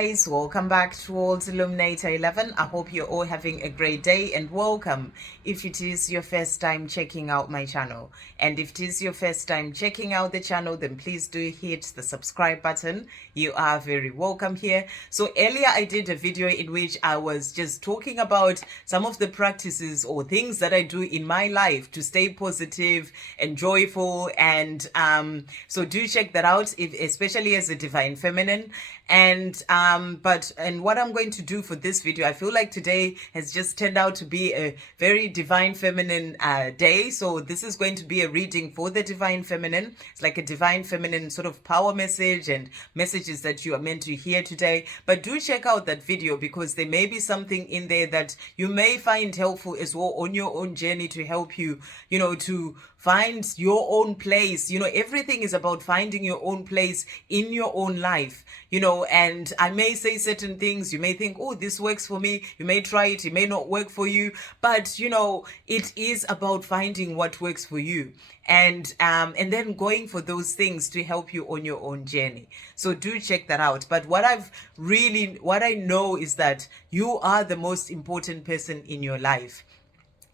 Guys, welcome back towards Illuminator 11. I hope you're all having a great day and welcome if it is your first time checking out my channel. And if it is your first time checking out the channel, then please do hit the subscribe button. You are very welcome here. So earlier I did a video in which I was just talking about some of the practices or things that I do in my life to stay positive and joyful. And so do check that out, especially as a divine feminine. And what I'm going to do for this video, I feel like today has just turned out to be a very divine feminine day. So this is going to be a reading for the divine feminine. It's like a divine feminine sort of power message and messages that you are meant to hear today. But do check out that video because there may be something in there that you may find helpful as well on your own journey to help you, to find your own place. Everything is about finding your own place in your own life, and I may say certain things. You may think, oh, this works for me. You may try it. It may not work for you. But, it is about finding what works for you and then going for those things to help you on your own journey. So do check that out. But what I know is that you are the most important person in your life.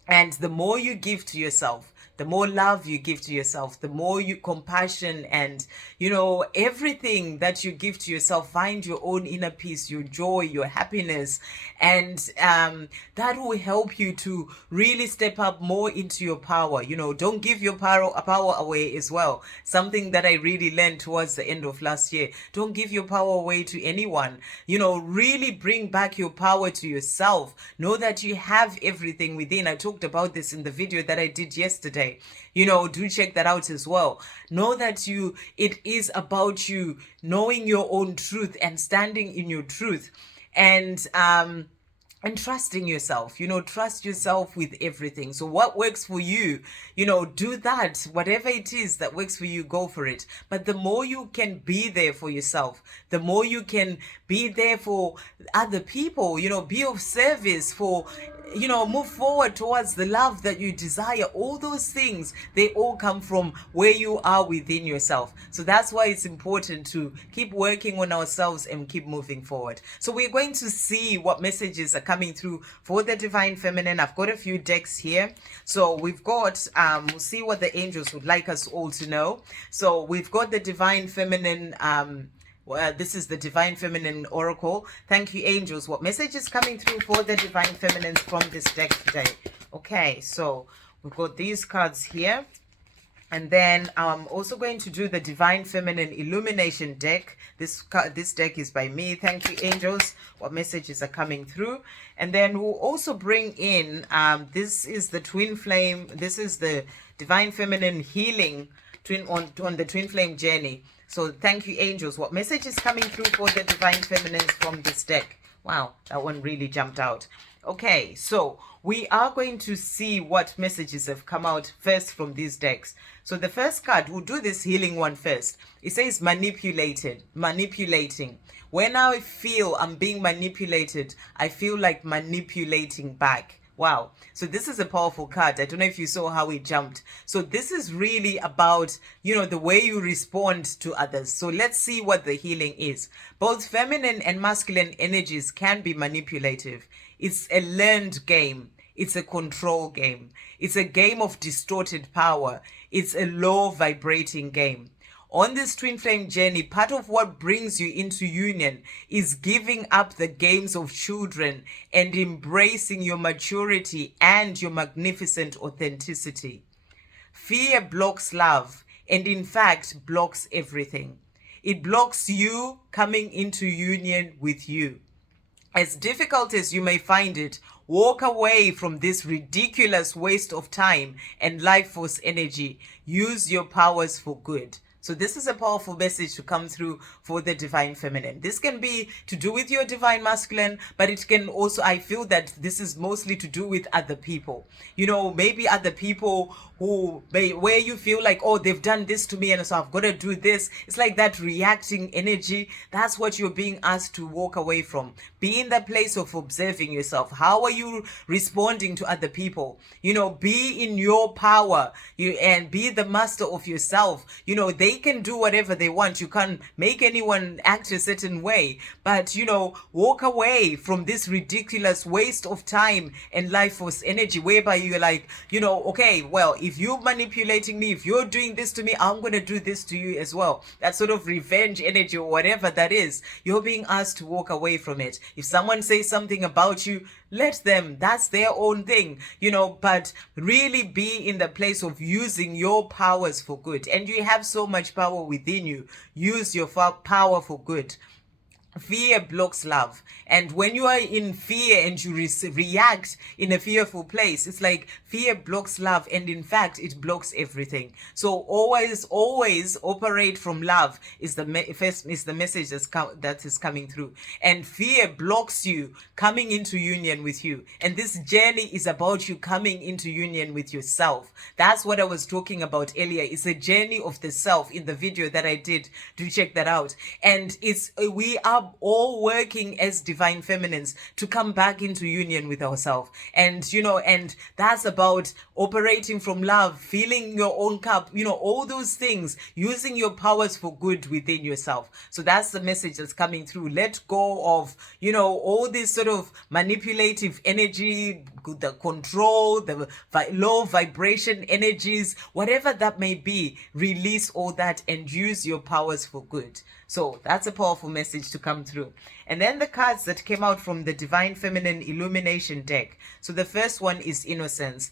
And the more you give to yourself, the more love you give to yourself, the more compassion and, everything that you give to yourself, find your own inner peace, your joy, your happiness. And that will help you to really step up more into your power. Don't give your power away as well. Something that I really learned towards the end of last year. Don't give your power away to anyone. Really bring back your power to yourself. Know that you have everything within. I talked about this in the video that I did yesterday. Do check that out as well. Know that it is about you knowing your own truth and standing in your truth and trusting yourself. Trust yourself with everything. So what works for you, do that. Whatever it is that works for you, go for it. But the more you can be there for yourself, the more you can be there for other people, be of service for, move forward towards the love that you desire. All those things, they all come from where you are within yourself. So that's why it's important to keep working on ourselves and keep moving forward. So we're going to see what messages are coming through for the divine feminine. I've got a few decks here. So we've got, we'll see what the angels would like us all to know. So we've got the divine feminine, this is the Divine Feminine Oracle. Thank you, angels. What message is coming through for the Divine Feminines from this deck today? Okay, so we've got these cards here. And then I'm also going to do the Divine Feminine Illumination deck. This deck is by me. Thank you, angels. What messages are coming through? And then we'll also bring in, this is the Twin Flame. This is the Divine Feminine Healing on the Twin Flame journey. So thank you, angels. What message is coming through for the divine feminines from this deck? Wow, that one really jumped out. Okay, so we are going to see what messages have come out first from these decks. So the first card, we'll do this healing one first. It says manipulating. When I feel I'm being manipulated, I feel like manipulating back. Wow. So this is a powerful card. I don't know if you saw how it jumped. So this is really about, the way you respond to others. So let's see what the healing is. Both feminine and masculine energies can be manipulative. It's a learned game. It's a control game. It's a game of distorted power. It's a low vibrating game. On this twin flame journey, part of what brings you into union is giving up the games of children and embracing your maturity and your magnificent authenticity. Fear blocks love and in fact blocks everything. It blocks you coming into union with you. As difficult as you may find it, walk away from this ridiculous waste of time and life force energy. Use your powers for good. So this is a powerful message to come through for the divine feminine. This can be to do with your divine masculine, but it can also, I feel that this is mostly to do with other people. Maybe other people where you feel like, oh, they've done this to me and so I've got to do this. It's like that reacting energy. That's what you're being asked to walk away from. Be in the place of observing yourself. How are you responding to other people? Be in your power and be the master of yourself. They they can do whatever they want. You can't make anyone act a certain way, but walk away from this ridiculous waste of time and life force energy whereby you're like, okay, well, if you're manipulating me, if you're doing this to me, I'm going to do this to you as well. That sort of revenge energy or whatever that is, you're being asked to walk away from it. If someone says something about you, let them, that's their own thing, but really be in the place of using your powers for good. And you have so much power within you. Use your power for good. Fear blocks love. And when you are in fear and you react in a fearful place, it's like fear blocks love, and in fact it blocks everything. So always operate from love is the message that is coming through. And fear blocks you coming into union with you. And this journey is about you coming into union with yourself. That's what I was talking about earlier. It's a journey of the self in the video that I did. Do check that out. And we are all working as divine feminines to come back into union with ourselves. And and that's about operating from love, filling your own cup, all those things, using your powers for good within yourself. So that's the message that's coming through. Let go of all this sort of manipulative energy, the control, the low vibration energies, whatever that may be. Release all that and use your powers for good. So that's a powerful message to come through. And then the cards that came out from the Divine Feminine Illumination deck. So the first one is Innocence.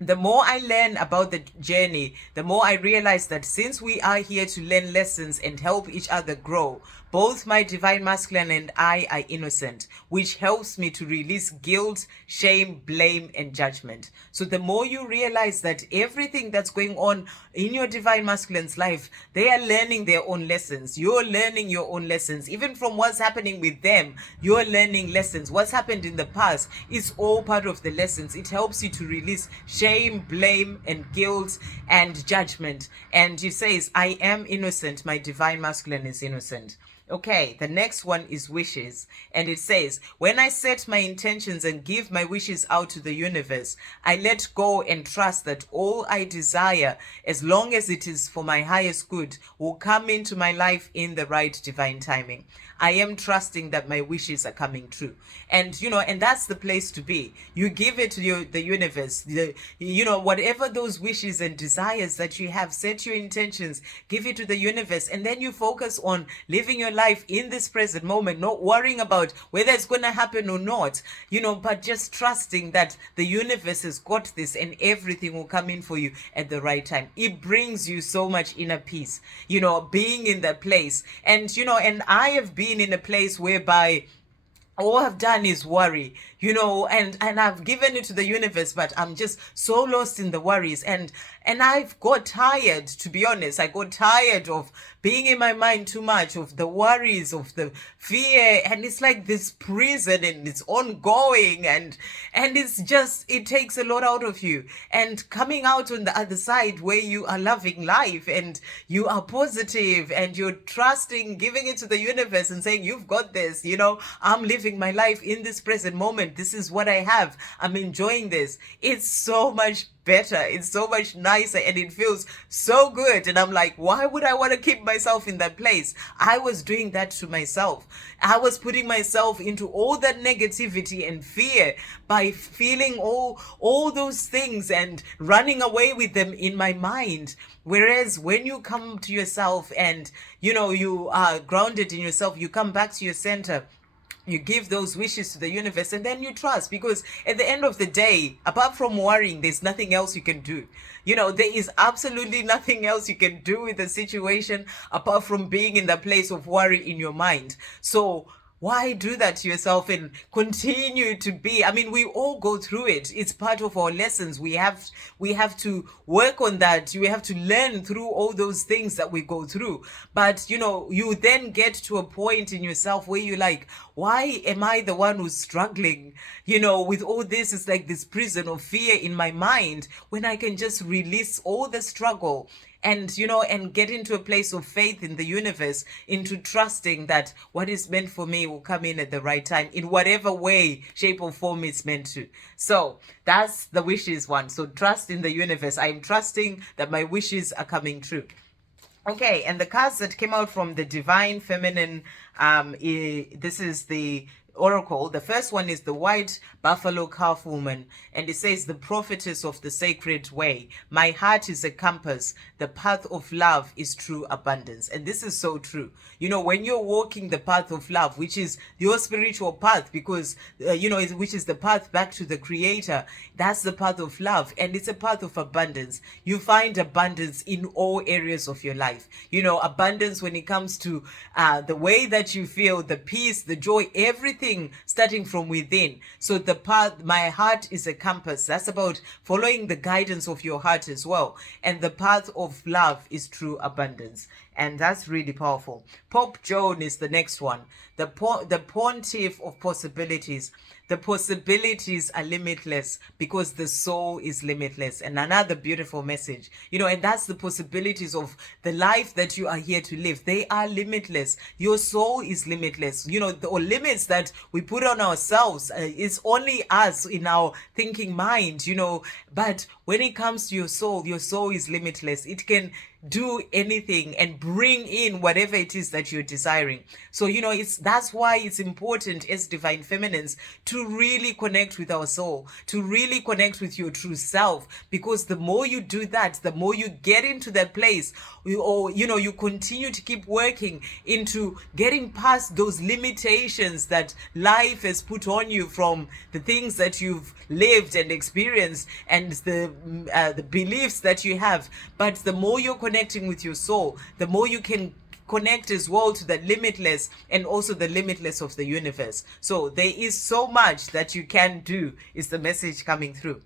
The more I learn about the journey, the more I realize that since we are here to learn lessons and help each other grow, both my divine masculine and I are innocent, which helps me to release guilt, shame, blame, and judgment. So the more you realize that everything that's going on in your divine masculine's life, they are learning their own lessons. You're learning your own lessons. Even from what's happening with them, you're learning lessons. What's happened in the past is all part of the lessons. It helps you to release shame, blame, and guilt and judgment. And it says, I am innocent. My divine masculine is innocent. Okay, the next one is wishes. And it says, when I set my intentions and give my wishes out to the universe, I let go and trust that all I desire, as long as it is for my highest good, will come into my life in the right divine timing. I am trusting that my wishes are coming true. And, and that's the place to be. You give it to the universe, whatever those wishes and desires that you have, set your intentions, give it to the universe, and then you focus on living your life in this present moment, not worrying about whether it's going to happen or not, but just trusting that the universe has got this and everything will come in for you at the right time. It brings you so much inner peace, being in that place. And, and I have been in a place whereby all I've done is worry, and I've given it to the universe, but I'm just so lost in the worries. And I've got tired, to be honest. I got tired of being in my mind too much, of the worries, of the fear. And it's like this prison and it's ongoing. And it's just, it takes a lot out of you. And coming out on the other side where you are loving life and you are positive and you're trusting, giving it to the universe and saying, you've got this, I'm living my life in this present moment. This is what I have. I'm enjoying this. It's so much better. It's so much nicer and it feels so good. And I'm like, why would I want to keep myself in that place? I was doing that to myself. I was putting myself into all that negativity and fear by feeling all those things and running away with them in my mind. Whereas when you come to yourself and, you are grounded in yourself, you come back to your center, you give those wishes to the universe, and then you trust, because at the end of the day, apart from worrying, there's nothing else you can do. There is absolutely nothing else you can do with the situation apart from being in the place of worry in your mind. So why do that to yourself and continue to be? I mean, we all go through it. It's part of our lessons. We have to work on that. We have to learn through all those things that we go through. But, you then get to a point in yourself where you're like, why am I the one who's struggling? With all this, it's like this prison of fear in my mind when I can just release all the struggle and get into a place of faith in the universe, into trusting that what is meant for me will come in at the right time, in whatever way, shape or form it's meant to. So that's the wishes one. So trust in the universe. I'm trusting that my wishes are coming true. Okay, and the cards that came out from the Divine Feminine, this is the oracle. The first one is the white buffalo calf woman, and it says, the prophetess of the sacred way. My heart is a compass. The path of love is true abundance. And this is so true. You know, when you're walking the path of love, which is your spiritual path, because, which is the path back to the Creator, that's the path of love. And it's a path of abundance. You find abundance in all areas of your life. You know, abundance when it comes to the way that you feel, the peace, the joy, everything starting from within. So the path, my heart is a compass. That's about following the guidance of your heart as well. And the path of love is true abundance. And that's really powerful. Pope Joan is the next one. The pontiff of possibilities. The possibilities are limitless because the soul is limitless. And another beautiful message, you know, and that's the possibilities of the life that you are here to live. They are limitless. Your soul is limitless. You know, the limits that we put on ourselves, it's only us in our thinking mind, you know. But when it comes to your soul is limitless. It can do anything and bring in whatever it is that you're desiring. So, you know, that's why it's important as divine feminines to really connect with our soul, to really connect with your true self, because the more you do that, the more you get into that place, you continue to keep working into getting past those limitations that life has put on you from the things that you've lived and experienced and the beliefs that you have. But the more you're connecting with your soul, the more you can connect as well to the limitless and also the limitless of the universe. So there is so much that you can do, is the message coming through.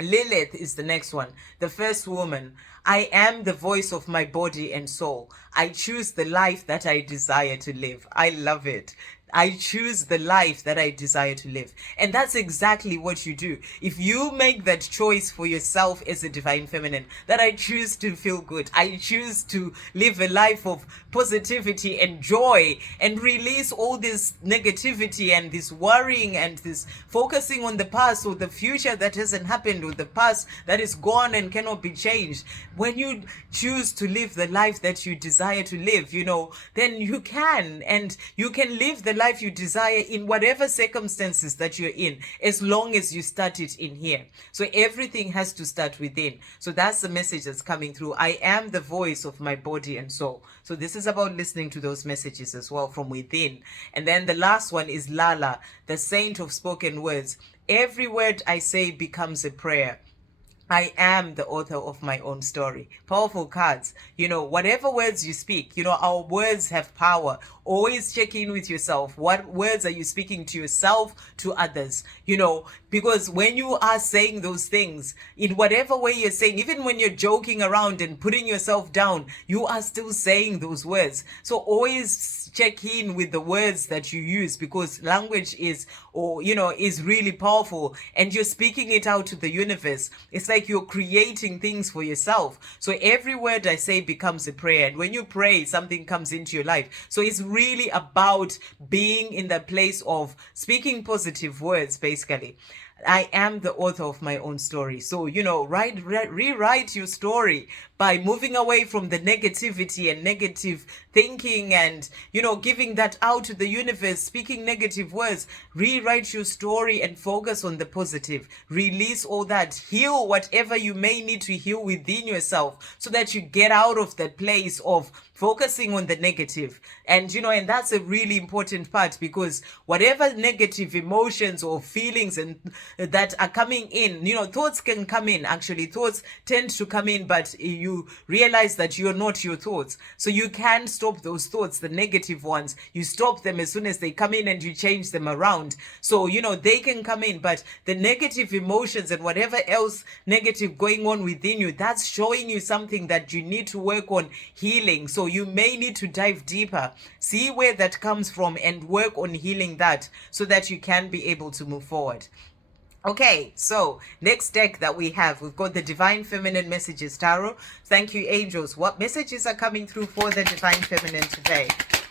Lilith is the next one. The first woman. I am the voice of my body and soul. I choose the life that I desire to live. I love it. I choose the life that I desire to live. And that's exactly what you do. If you make that choice for yourself as a divine feminine, that I choose to feel good, I choose to live a life of positivity and joy and release all this negativity and this worrying and this focusing on the past or the future that hasn't happened or the past that is gone and cannot be changed. When you choose to live the life that you desire to live, you know, then you can, and you can live the life you desire in whatever circumstances that you're in, as long as you start it in here. So everything has to start within. So that's the message that's coming through. I am the voice of my body and soul. So this is about listening to those messages as well from within. And then the last one is Lala, the saint of spoken words. Every word I say becomes a prayer. I am the author of my own story. Powerful cards. You know, whatever words you speak, you know, our words have power. Always check in with yourself. What words are you speaking to yourself, to others? You know, because when you are saying those things, in whatever way you're saying, even when you're joking around and putting yourself down, you are still saying those words. So always check in with the words that you use, because language is really powerful, and you're speaking it out to the universe. It's like you're creating things for yourself. So every word I say becomes a prayer, and when you pray, something comes into your life. So it's really about being in the place of speaking positive words, basically. I am the author of my own story. So, you know, rewrite your story by moving away from the negativity and negative thinking and, you know, giving that out to the universe, speaking negative words. Rewrite your story and focus on the positive. Release all that. Heal whatever you may need to heal within yourself, so that you get out of that place of focusing on the negative. And, you know, and that's a really important part, because whatever negative emotions or feelings and that are coming in, you know, thoughts can come in. Actually, thoughts tend to come in, but you realize that you're not your thoughts. So you can stop those thoughts, the negative ones. You stop them as soon as they come in, and you change them around. So, you know, they can come in, but the negative emotions and whatever else negative going on within you, that's showing you something that you need to work on healing. So you may need to dive deeper, see where that comes from, and work on healing that, so that you can be able to move forward. Okay, so next deck that we've got the Divine Feminine Messages Tarot. Thank you, angels. What messages are coming through for the Divine Feminine today?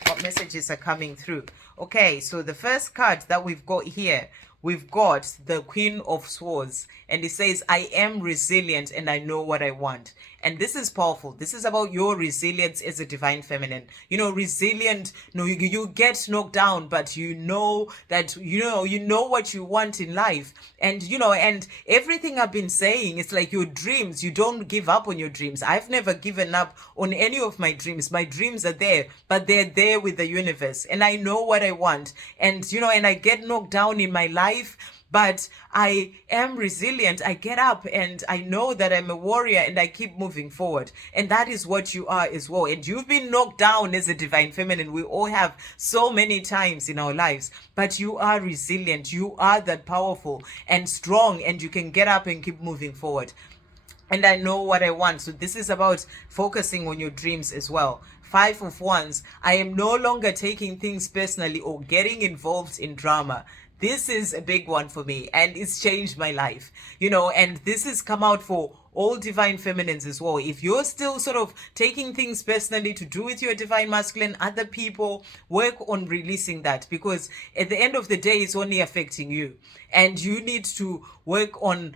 What messages are coming through? Okay, so the first card that we've got here, we've got the Queen of Swords, and it says, I am resilient and I know what I want. And this is powerful. This is about your resilience as a divine feminine. Resilient, you get knocked down, but you know that, you know what you want in life. And, and everything I've been saying, it's like your dreams, you don't give up on your dreams. I've never given up on any of my dreams. My dreams are there, but they're there with the universe. And I know what I want. And, and I get knocked down in my life, but I am resilient. I get up and I know that I'm a warrior and I keep moving forward. And that is what you are as well. And you've been knocked down as a divine feminine. We all have so many times in our lives, but you are resilient. You are that powerful and strong, and you can get up and keep moving forward. And I know what I want. So this is about focusing on your dreams as well. 5 of Wands. I am no longer taking things personally or getting involved in drama. This is a big one for me, and it's changed my life, and this has come out for all divine feminines as well. If you're still sort of taking things personally to do with your divine masculine, other people, work on releasing that, because at the end of the day, it's only affecting you. And you need to work on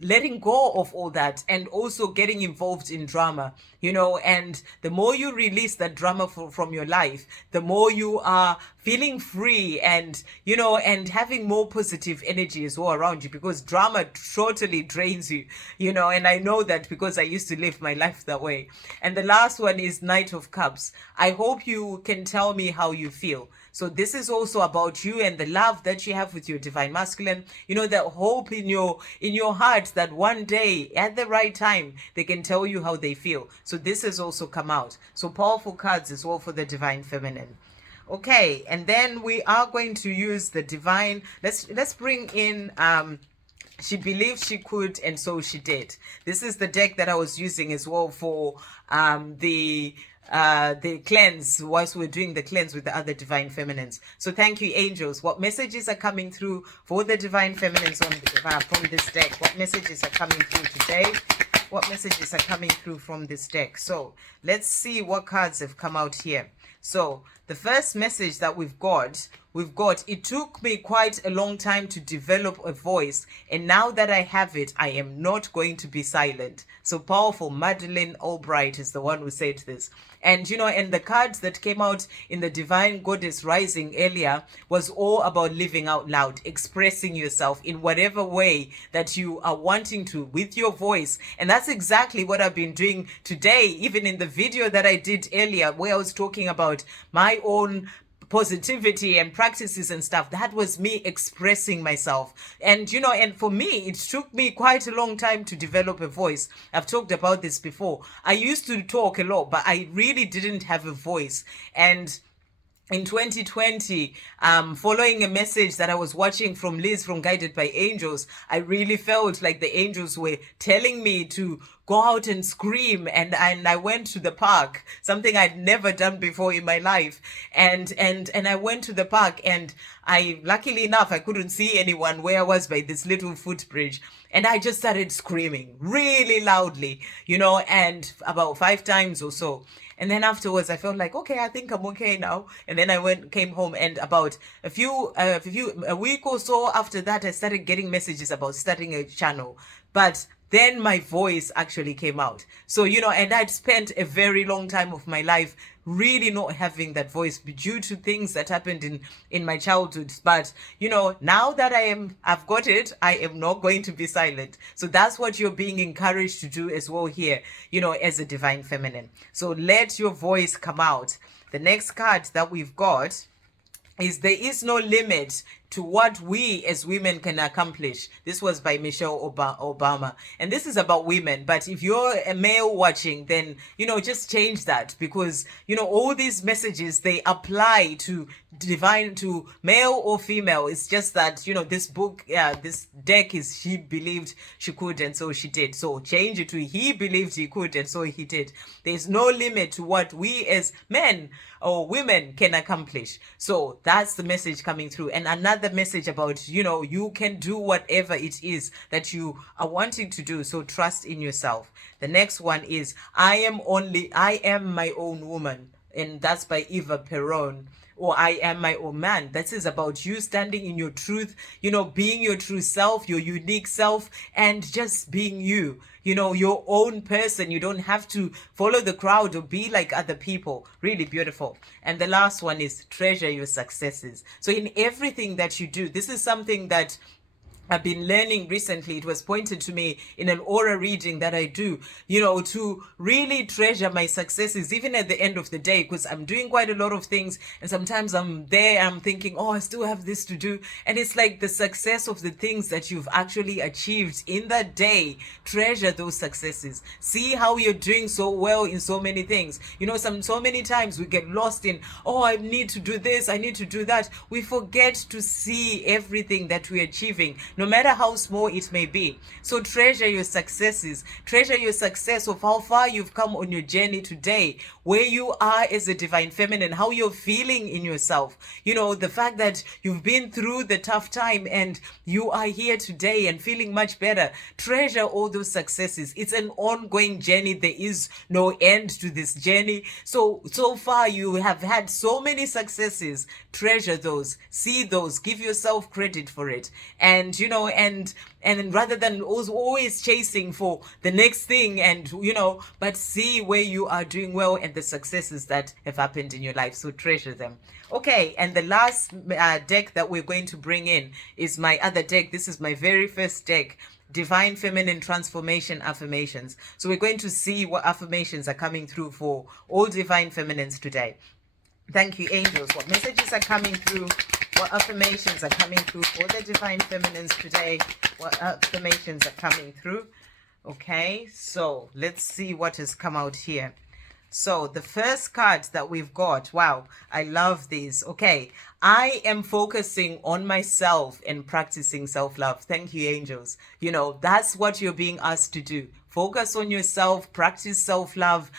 letting go of all that, and also getting involved in drama, and the more you release that drama from your life, the more you are feeling free and, and having more positive energy as well around you, because drama totally drains you, and I know that because I used to live my life that way. And the last one is Knight of Cups. I hope you can tell me how you feel. So this is also about you and the love that you have with your divine masculine, that hope in your heart that one day at the right time, they can tell you how they feel. So this has also come out. So powerful cards as well for the divine feminine. Okay, and then we are going to use the divine. Let's bring in she believed she could, and so she did. This is the deck that I was using as well for the cleanse, whilst we're doing the cleanse with the other divine feminines. So thank you, angels. What messages are coming through for the divine feminines on from this deck? What messages are coming through today? What messages are coming through from this deck? So let's see what cards have come out here. So the first message that we've got, it took me quite a long time to develop a voice, and now that I have it, I am not going to be silent. So powerful. Madeleine Albright is the one who said this. And, and the cards that came out in the Divine Goddess Rising earlier was all about living out loud, expressing yourself in whatever way that you are wanting to with your voice. And that's exactly what I've been doing today, even in the video that I did earlier, where I was talking about my own positivity and practices and stuff. That was me expressing myself. And and for me, it took me quite a long time to develop a voice. I've talked about this before. I used to talk a lot, but I really didn't have a voice. And in 2020, following a message that I was watching from Liz from Guided by Angels, I really felt like the angels were telling me to go out and scream, and I went to the park, something I'd never done before in my life, and I went to the park, and luckily enough, I couldn't see anyone where I was by this little footbridge, and I just started screaming really loudly, and about 5 times or so. And then afterwards, I felt like, okay, I think I'm okay now. And then I came home, and about a week or so after that, I started getting messages about starting a channel. But then my voice actually came out. So, and I'd spent a very long time of my life really not having that voice due to things that happened in my childhood. But, now that I've got it, I am not going to be silent. So that's what you're being encouraged to do as well here, as a divine feminine. So let your voice come out. The next card that we've got is there is no limit to what we as women can accomplish. This was by Michelle Obama. And this is about women. But if you're a male watching, then, just change that, because, all these messages, they apply to male or female. It's just that, this book, this deck is she believed she could, and so she did. So change it to he believed he could, and so he did. There's no limit to what we as men or women can accomplish. So that's the message coming through. And another message about, you can do whatever it is that you are wanting to do. So trust in yourself. The next one is I am my own woman. And that's by Eva Peron. or I am my own man. That is about you standing in your truth, being your true self, your unique self, and just being you, your own person. You don't have to follow the crowd or be like other people. Really beautiful. And the last one is treasure your successes. So in everything that you do, this is something that I've been learning recently. It was pointed to me in an aura reading that I do, to really treasure my successes, even at the end of the day, because I'm doing quite a lot of things. And sometimes I'm thinking, oh, I still have this to do. And it's like the success of the things that you've actually achieved in that day. Treasure those successes. See how you're doing so well in so many things. So many times we get lost in, oh, I need to do this, I need to do that. We forget to see everything that we're achieving, no matter how small it may be. So treasure your successes. Treasure your success of how far you've come on your journey today, where you are as a divine feminine, how you're feeling in yourself. The fact that you've been through the tough time and you are here today and feeling much better. Treasure all those successes. It's an ongoing journey. There is no end to this journey. So far you have had so many successes. Treasure those. See those. Give yourself credit for it. And and rather than always chasing for the next thing, but see where you are doing well and the successes that have happened in your life. So treasure them. Okay, and the last deck that we're going to bring in is my other deck. This is my very first deck, Divine Feminine Transformation Affirmations. So we're going to see what affirmations are coming through for all divine feminines today. Thank you, angels. What messages are coming through? What affirmations are coming through for the divine feminines today? What affirmations are coming through? Okay, so let's see what has come out here. So the first card that we've got, wow, I love these. Okay, I am focusing on myself and practicing self-love. Thank you, angels. That's what you're being asked to do. Focus on yourself, practice self-love.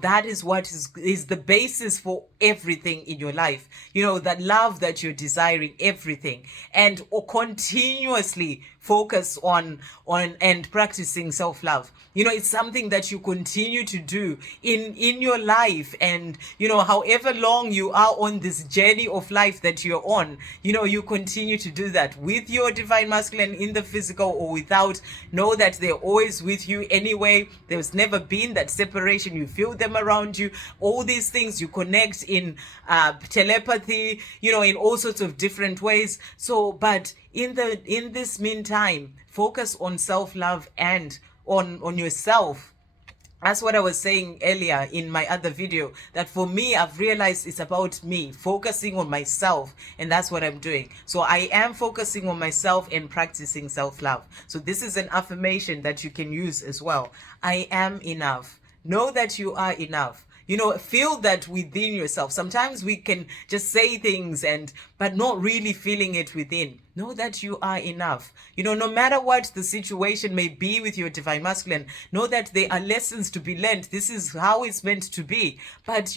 That is what is the basis for everything in your life. That love that you're desiring, everything. And continuously focus on and practicing self-love. It's something that you continue to do in your life. And, however long you are on this journey of life that you're on, you continue to do that with your divine masculine in the physical or without. Know that they're always with you anyway. There's never been that separation. You feel them around you. All these things you connect in telepathy, in all sorts of different ways. So, but in this meantime, focus on self-love and on yourself. That's what I was saying earlier in my other video, that for me, I've realized it's about me, focusing on myself, and that's what I'm doing. So I am focusing on myself and practicing self-love. So this is an affirmation that you can use as well. I am enough. Know that you are enough. Feel that within yourself. Sometimes we can just say things but not really feeling it within. Know that you are enough. No matter what the situation may be with your divine masculine, know that there are lessons to be learned. This is how it's meant to be. But,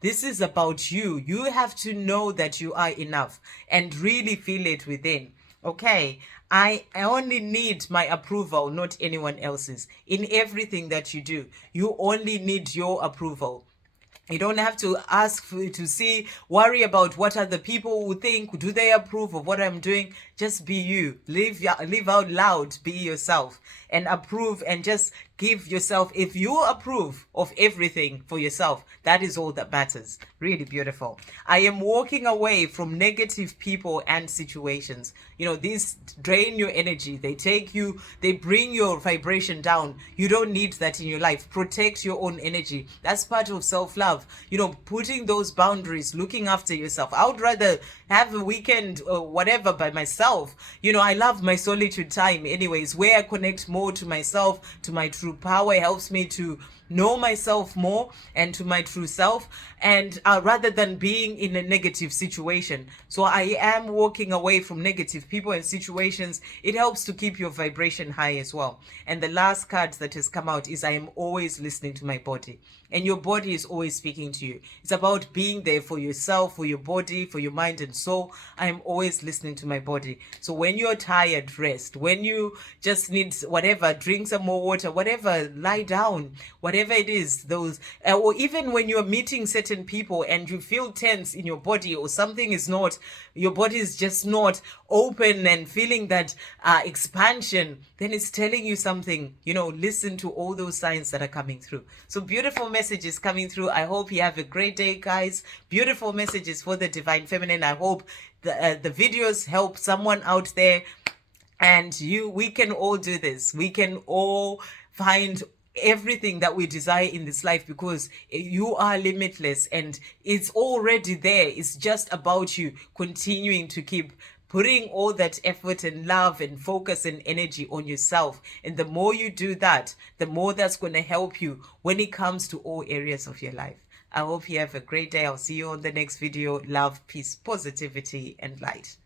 this is about you. You have to know that you are enough and really feel it within. Okay, I only need my approval, not anyone else's. In everything that you do, you only need your approval. You don't have to worry about what other people will think. Do they approve of what I'm doing? Just be you. Live out loud. Be yourself and approve, and just give yourself. If you approve of everything for yourself, that is all that matters. Really beautiful. I am walking away from negative people and situations. These drain your energy. They bring your vibration down. You don't need that in your life. Protect your own energy. That's part of self-love. Putting those boundaries, looking after yourself. I would rather have a weekend or whatever by myself. I love my solitude time anyways, where I connect more to myself, to my true power. It helps me to know myself more and to my true self, and rather than being in a negative situation. So I am walking away from negative people and situations. It helps to keep your vibration high as well. And the last card that has come out is I am always listening to my body. And your body is always speaking to you. It's about being there for yourself, for your body, for your mind and soul. I am always listening to my body. So when you're tired, rest. When you just need whatever, drink some more water, whatever, lie down, whatever whatever it is, those, or even when you're meeting certain people and you feel tense in your body, or something is not, your body is just not open and feeling that expansion, then it's telling you something. Listen to all those signs that are coming through. So beautiful messages coming through. I hope you have a great day, guys. Beautiful messages for the divine feminine. I hope the videos help someone out there, and we can all do this. We can all find everything that we desire in this life, because you are limitless and it's already there. It's just about you continuing to keep putting all that effort and love and focus and energy on yourself. And the more you do that, the more that's going to help you when it comes to all areas of your life. I hope you have a great day. I'll see you on the next video. Love, peace, positivity, and light.